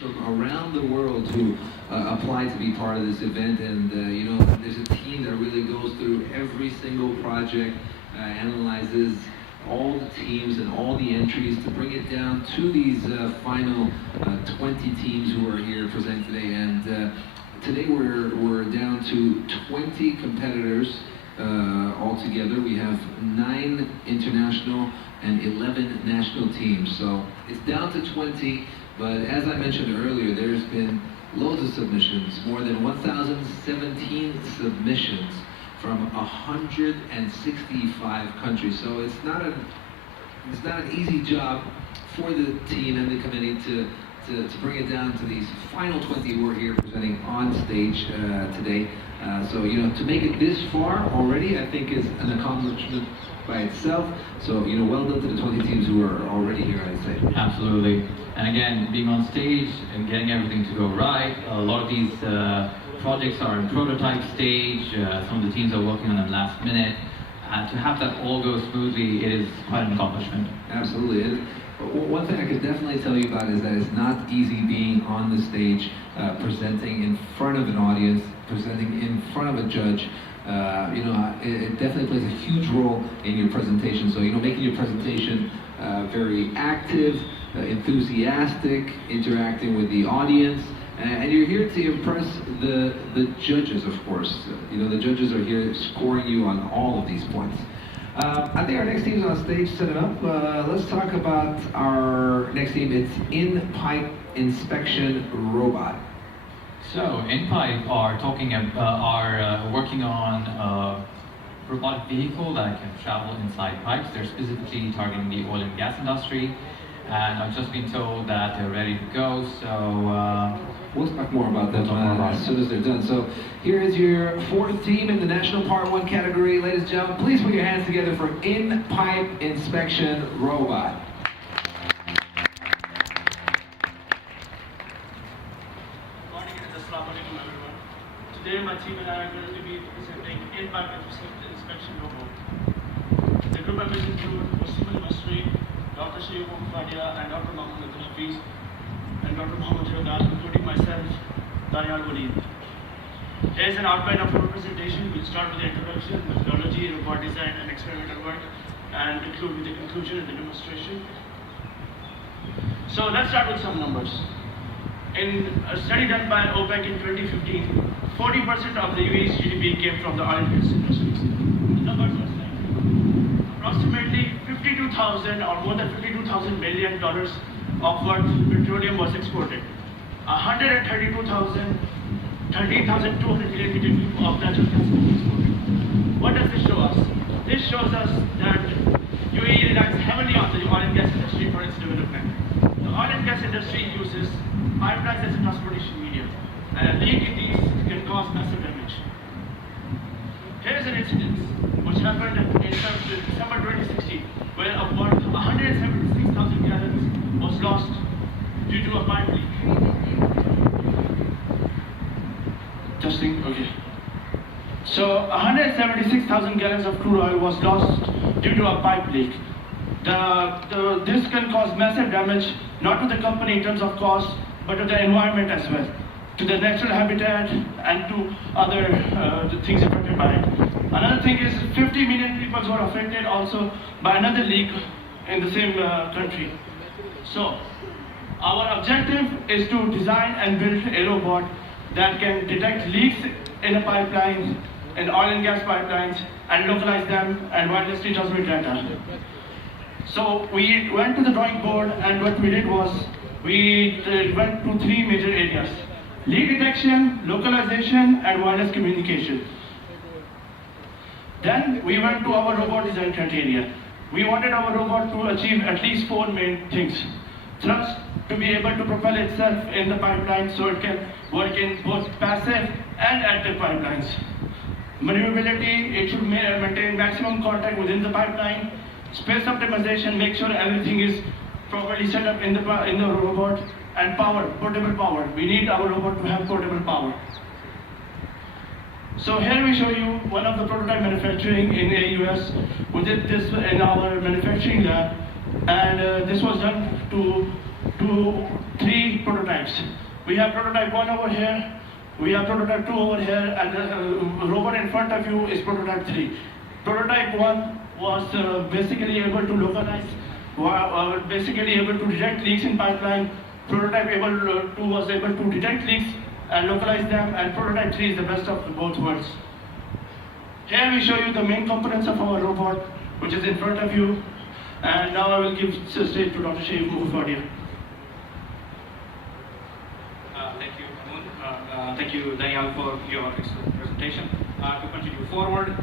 from around the world who apply to be part of this event, and there's a team that really goes through every single project, analyzes all the teams and all the entries to bring it down to these final 20 teams who are here presenting today. And today we're down to 20 competitors altogether. We have 9 international and 11 national teams. So it's down to 20, but as I mentioned earlier, there's been loads of submissions, more than 1,017 submissions from 165 countries. So it's not an easy job for the team and the committee to bring it down to these final 20 who are here presenting on stage today. So to make it this far already, I think is an accomplishment by itself. So well done to the 20 teams who are already here, I'd say. Absolutely. And again, being on stage and getting everything to go right, a lot of these projects are in prototype stage. Some of the teams are working on them last minute. To have that all go smoothly, it is quite an accomplishment. Absolutely. And one thing I could definitely tell you about is that it's not easy being on the stage, presenting in front of an audience, presenting in front of a judge. It definitely plays a huge role in your presentation. So, making your presentation very active, enthusiastic, interacting with the audience. And you're here to impress the judges, of course. The judges are here scoring you on all of these points. I think our next team is on stage setting up. Let's talk about our next team. It's In-Pipe Inspection Robot. So, In-Pipe are working on a robotic vehicle that can travel inside pipes. They're specifically targeting the oil and gas industry. And I've just been told that they're ready to go, so we'll talk more about them as soon as they're done. So here is your 4th team in the National Part 1 category. Ladies and gentlemen, please put your hands together for In-Pipe Inspection Robot. Good morning and assalamu alaikum everyone. Today my team and I are going to be presenting In-Pipe Inspection Robot. The group members include Wasim Al-masri, Dr. and Dr. Mohammed Hafiz, and Dr. Mohammed Hildar, including myself, Danial Waleed. Here's an outline of our presentation. We'll start with the introduction, methodology, robot design, and experimental work, and conclude with the conclusion and the demonstration. So let's start with some numbers. In a study done by OPEC in 2015, 40% of the UAE's GDP came from the oil and gas industries. The numbers are like approximately 52,000 or more than $52,000 million of worth petroleum was exported. 13,200 million meters of natural gas was exported. What does this show us? This shows us that UAE relies heavily on the oil and gas industry for its development. The oil and gas industry uses pipelines as a transportation medium, and a leak in these can cause massive damage. Here is an incident which happened in December 2016, where about 176,000 gallons was lost due to a pipe leak. Testing, okay. So 176,000 gallons of crude oil was lost due to a pipe leak. This can cause massive damage, not to the company in terms of cost, but to the environment as well, to the natural habitat and to other things affected by it. Another thing is 50 million people were affected also by another leak in the same country. So our objective is to design and build a robot that can detect leaks in a pipeline, in oil and gas pipelines, and localize them and wirelessly transmit data. So we went to the drawing board, and what we did was we went to 3 major areas: leak detection, localization, and wireless communication. Then we went to our robot design criteria. We wanted our robot to achieve at least 4 main things. Thrust, to be able to propel itself in the pipeline so it can work in both passive and active pipelines. Maneuverability, it should maintain maximum contact within the pipeline. Space optimization, make sure everything is properly set up in the robot. And power, portable power. We need our robot to have portable power. So here we show you one of the prototype manufacturing in AUS. We did this in our manufacturing lab, and this was done to to 3 prototypes. We have prototype 1 over here, we have prototype 2 over here, and the robot in front of you is prototype 3. Prototype 1 was basically able to localize, basically able to detect leaks in pipeline. Prototype 2 was able to detect leaks and localize them, and prototype 3 is the best of both worlds. Here we show you the main components of our robot, which is in front of you. And now I will give the stage to Dr. Shaif Mufadia. Thank you, Amun. Thank you, Daniel, for your excellent presentation. To continue forward,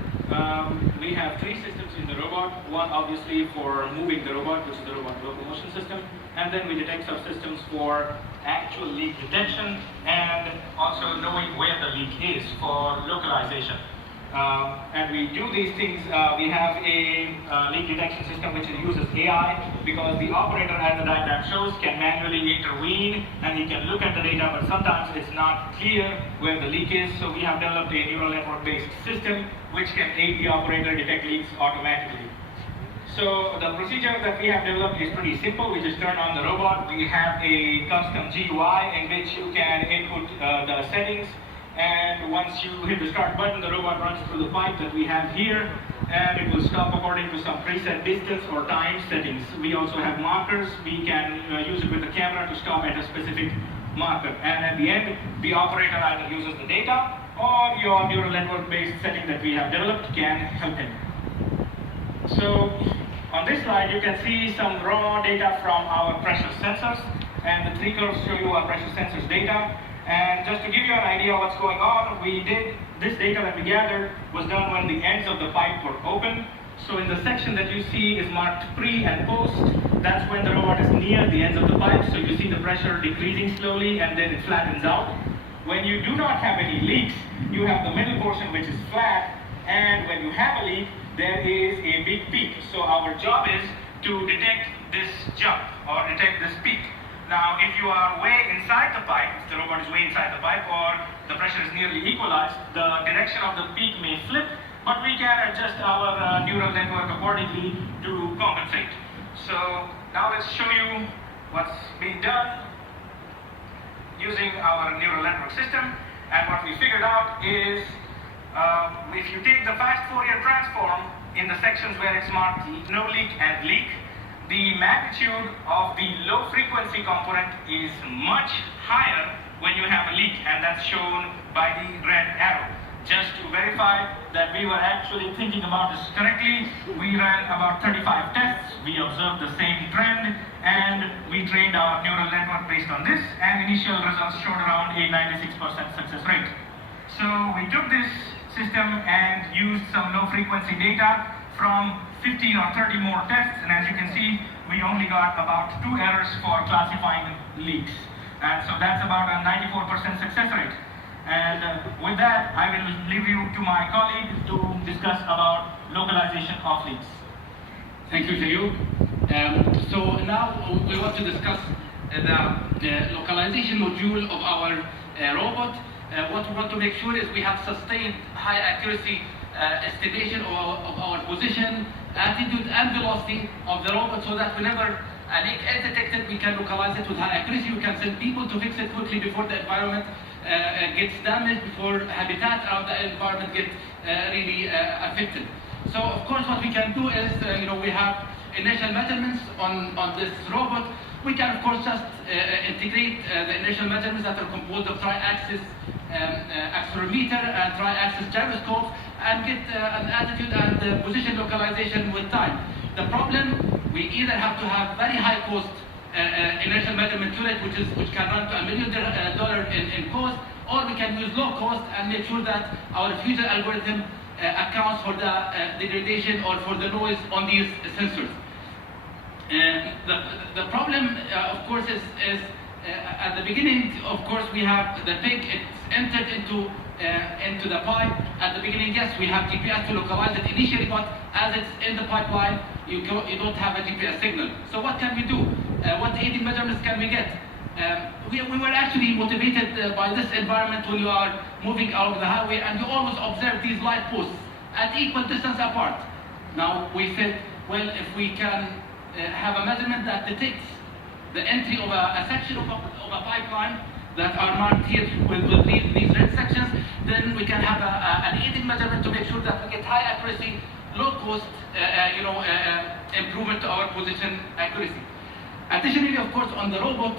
we have 3 systems in the robot. One, obviously, for moving the robot, which is the robot locomotion system. And then we detect subsystems for actual leak detection and also knowing where the leak is for localization. And we do these things. We have a leak detection system which uses AI, because the operator, as the diagram shows, can manually intervene and he can look at the data, but sometimes it's not clear where the leak is. So we have developed a neural network-based system which can aid the operator detect leaks automatically. So the procedure that we have developed is pretty simple. We just turn on the robot. We have a custom GUI in which you can input the settings. And once you hit the start button, the robot runs through the pipe that we have here, and it will stop according to some preset distance or time settings. We also have markers. We can use it with the camera to stop at a specific marker. And at the end, the operator either uses the data or your neural network-based setting that we have developed can help him. So on this slide, you can see some raw data from our pressure sensors, and the 3 curves show you our pressure sensors data. And just to give you an idea of what's going on, this data that we gathered was done when the ends of the pipe were open. So in the section that you see is marked pre and post. That's when the robot is near the ends of the pipe. So you see the pressure decreasing slowly and then it flattens out. When you do not have any leaks, you have the middle portion which is flat. And when you have a leak, there is a big peak. So our job is to detect this jump or detect this peak. Now, if you are way inside the pipe, if the robot is way inside the pipe, or the pressure is nearly equalized, the direction of the peak may flip, but we can adjust our neural network accordingly to compensate. So now let's show you what's being done using our neural network system. And what we figured out is if you take the fast Fourier transform in the sections where it's marked no leak and leak, the magnitude of the low frequency component is much higher when you have a leak, and that's shown by the red arrow. Just to verify that we were actually thinking about this correctly, we ran about 35 tests, we observed the same trend, and we trained our neural network based on this, and initial results showed around a 96% success rate. So we took this system and used some low frequency data from 15 or 30 more tests, and as you can see, we only got about 2 errors for classifying leaks. And so that's about a 94% success rate. And with that, I will leave you to my colleague to discuss about localization of leaks. Thank you, Jayu. So now we want to discuss the localization module of our robot. What we want to make sure is we have sustained high accuracy estimation of our position, attitude, and velocity of the robot, so that whenever a leak is detected, we can localize it with high accuracy. We can send people to fix it quickly before the environment gets damaged, before habitat around the environment gets really affected. So, of course, what we can do is, we have initial measurements on this robot. We can, of course, just integrate the initial measurements that are composed of tri-axis accelerometer and tri-axis gyroscope, and get an attitude and position localization with time. The problem, we either have to have very high cost inertial measurement unit, which can run to $1 million in cost, or we can use low cost and make sure that our fusion algorithm accounts for the degradation or for the noise on these sensors. The problem, of course, is at the beginning. Of course, we have the pig. It's entered into the pipe. At the beginning, yes, we have GPS to localize it initially, but as it's in the pipeline, you don't have a GPS signal. So what can we do? What aiding measurements can we get? We were actually motivated by this environment when you are moving along the highway, and you always observe these light posts at equal distance apart. Now we said, well, if we can have a measurement that detects the entry of a section of a pipeline that are marked here with these red sections. Then we can have an aided measurement to make sure that we get high accuracy, low cost, improvement to our position accuracy. Additionally, of course, on the robot,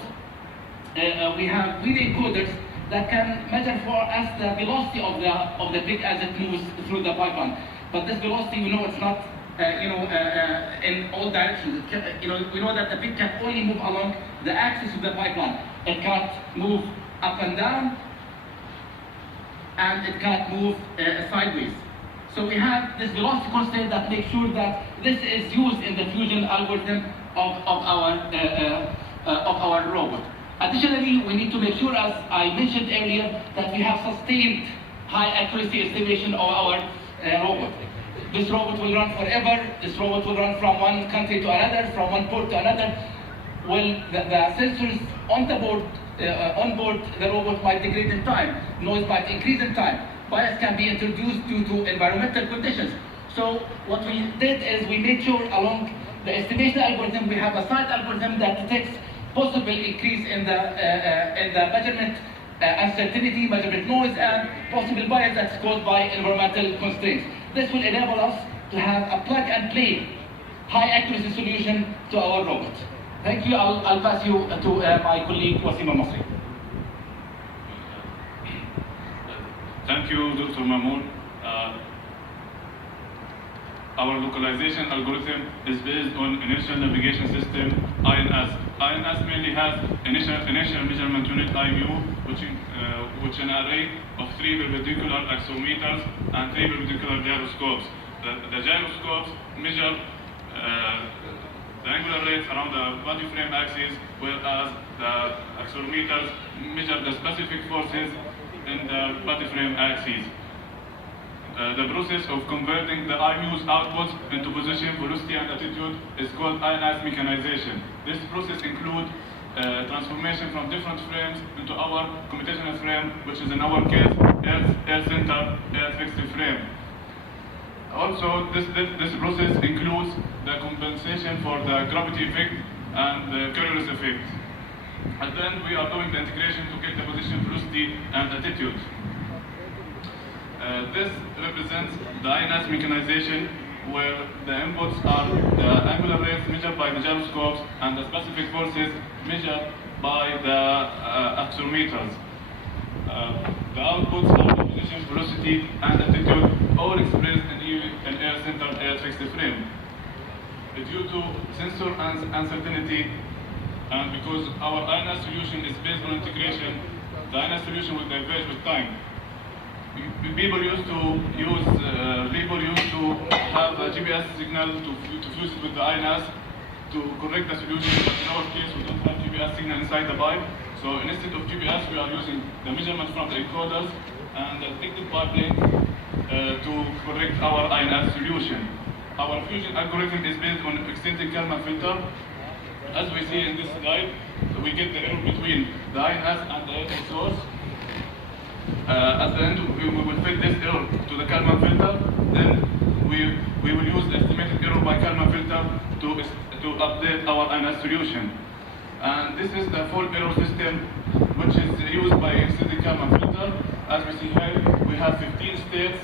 we have video encoders that can measure for us the velocity of the pig as it moves through the pipeline. But this velocity, we know it's not, in all directions. We know that the pig can only move along the axis of the pipeline. It can't move up and down, and it can't move sideways. So we have this velocity constraint that makes sure that this is used in the fusion algorithm of our robot. Additionally, we need to make sure, as I mentioned earlier, that we have sustained high accuracy estimation of our robot. This robot will run forever. This robot will run from one country to another, from one port to another. Well, the sensors on board the robot might degrade in time. Noise might increase in time. Bias can be introduced due to environmental conditions. So what we did is we made sure along the estimation algorithm, we have a site algorithm that detects possible increase in the measurement uncertainty, measurement noise, and possible bias that's caused by environmental constraints. This will enable us to have a plug-and-play, high-accuracy solution to our robot. Thank you. I'll pass you to my colleague Wasim Al-masri. Thank you, Dr. Mamoun. Our localization algorithm is based on inertial navigation system, INS. INS mainly has initial measurement unit, IMU, which is an array of 3 perpendicular axiometers and 3 perpendicular gyroscopes. The gyroscopes measure the angular rates around the body frame axis, whereas the accelerometers measure the specific forces in the body frame axis. The process of converting the IMU's outputs into position, velocity, and attitude is called INS mechanization. This process includes transformation from different frames into our computational frame, which is in our case, air-centered, air-fixed frame. Also, this process includes the compensation for the gravity effect and the Coriolis effect. And then we are doing the integration to get the position, velocity, and attitude. This represents the INS mechanization, where the inputs are the angular rates measured by the gyroscopes and the specific forces measured by the accelerometers. The outputs are the position, velocity, and attitude, all expressed in air-centered, air-fixed frame. Due to sensor uncertainty, and because our INS solution is based on integration, the INS solution will diverge with time. People used to have a GPS signal to fuse it with the INS to correct the solution, but in our case we don't have GPS signal inside the pipe. So instead of GPS, we are using the measurement from the encoders and the detected pipe length to correct our INS solution. Our fusion algorithm is based on extended Kalman filter. As we see in this slide, we get the error between the INS and the error source. At the end, we will fit this error to the Kalman filter. Then we will use the estimated error by Kalman filter to update our INS solution. And this is the full error system, which is used by extended Kalman filter. As we see here, we have 15 states.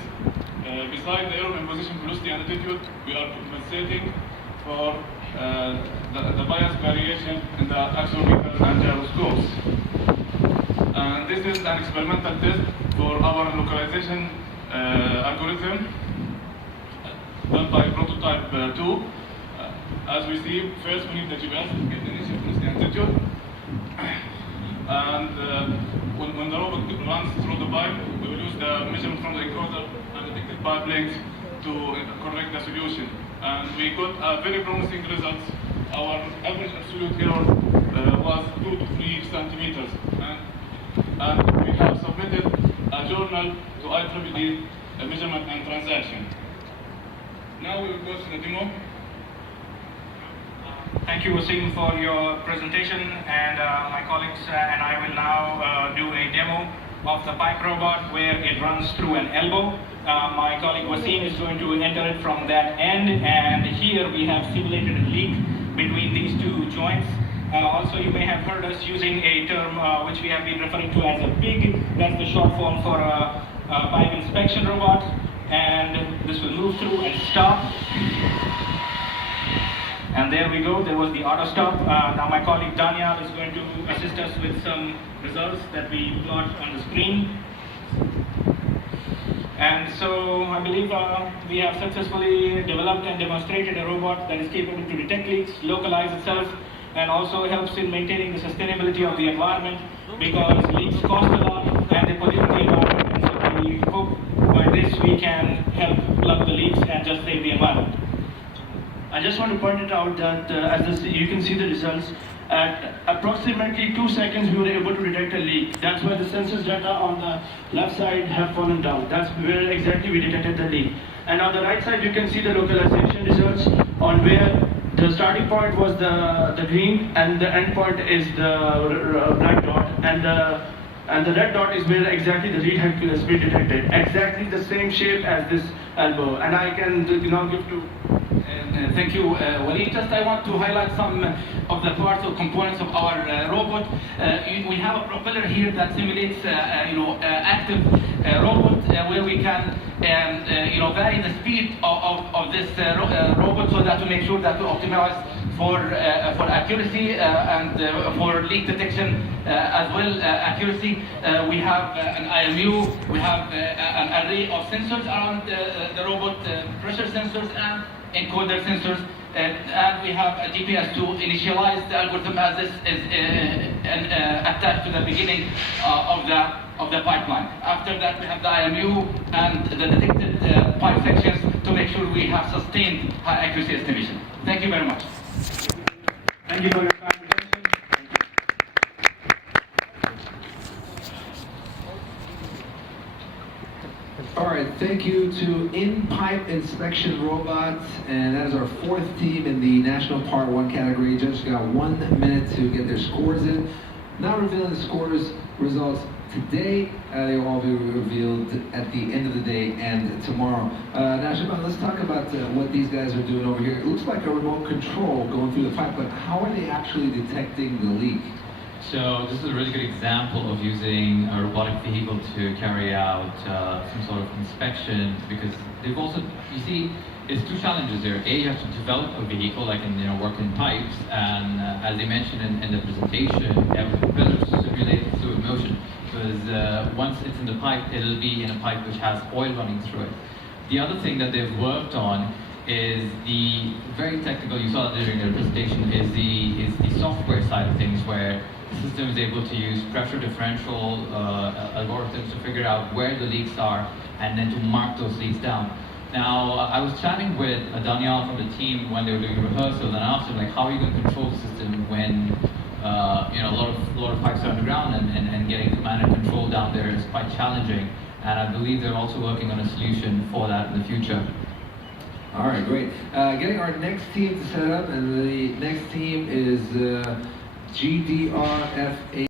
Besides the error in position, velocity, and attitude, we are compensating for the bias variation in the accelerometers and gyroscopes. And this is an experimental test for our localization algorithm done by prototype 2. As we see, first we need the GPS to get the initial velocity and attitude. And when the robot runs through the pipe, we will use the measurement from the encoder and the detected pipe length to correct the solution. And we got very promising results. Our average absolute error was 2 to 3 centimeters. And we have submitted a journal to IEEE measurement and transaction. Now we will go to the demo. Thank you, Wasim, for your presentation, and my colleagues and I will now do a demo of the pipe robot where it runs through an elbow. My colleague Wasim is going to enter it from that end, and here we have simulated a leak between these two joints. Also, you may have heard us using a term which we have been referring to as a PIG. That's the short form for pipe inspection robot. And this will move through and stop. And there we go, there was the auto stop. Now my colleague Danial is going to assist us with some results that we plot on the screen. And so I believe we have successfully developed and demonstrated a robot that is capable to detect leaks, localize itself, and also helps in maintaining the sustainability of the environment, because leaks cost a lot and they pollute the environment. And so we hope by this we can help plug the leaks and just save the environment. I just want to point it out that you can see the results. At approximately 2 seconds, we were able to detect a leak. That's why the sensors data on the left side have fallen down. That's where exactly we detected the leak. And on the right side, you can see the localization results on where the starting point was the green and the end point is the black dot. And the red dot is where exactly the leak has been detected. Exactly the same shape as this elbow. And I can now give to... Thank you, Waleed. Just I want to highlight some of the parts or components of our robot. We have a propeller here that simulates, active robot where we can, vary the speed of this robot so that to make sure that we optimize for accuracy and for leak detection as well accuracy. We have an IMU. We have an array of sensors around the robot, pressure sensors and encoder sensors, and we have a GPS to initialize the algorithm as this is attached to the beginning of the pipeline. After that, we have the IMU and the detected pipe sections to make sure we have sustained high accuracy estimation. Thank you very much. Thank you for your time. All right, thank you to In-Pipe Inspection Robots, and that is our 4th team in the National Part 1 category. Judges got 1 minute to get their scores in. Not revealing the scores results today. They will all be revealed at the end of the day and tomorrow. Now, Shaban, let's talk about what these guys are doing over here. It looks like a remote control going through the pipe, but how are they actually detecting the leak? So this is a really good example of using a robotic vehicle to carry out some sort of inspection, because they've also, you see, it's 2 challenges there. A, you have to develop a vehicle like in work in pipes, and as they mentioned in the presentation, you have a propeller to simulate fluid motion, because once it's in the pipe, it'll be in a pipe which has oil running through it. The other thing that they've worked on is the very technical, you saw that during their presentation, is the software side of things, where the system is able to use pressure differential algorithms to figure out where the leaks are and then to mark those leaks down. Now, I was chatting with Danial from the team when they were doing rehearsal, and I asked him, like, how are you going to control the system when a lot of pipes are underground and getting command and control down there is quite challenging. And I believe they're also working on a solution for that in the future. All right, great. Getting our next team to set up, and the next team is GDRFA.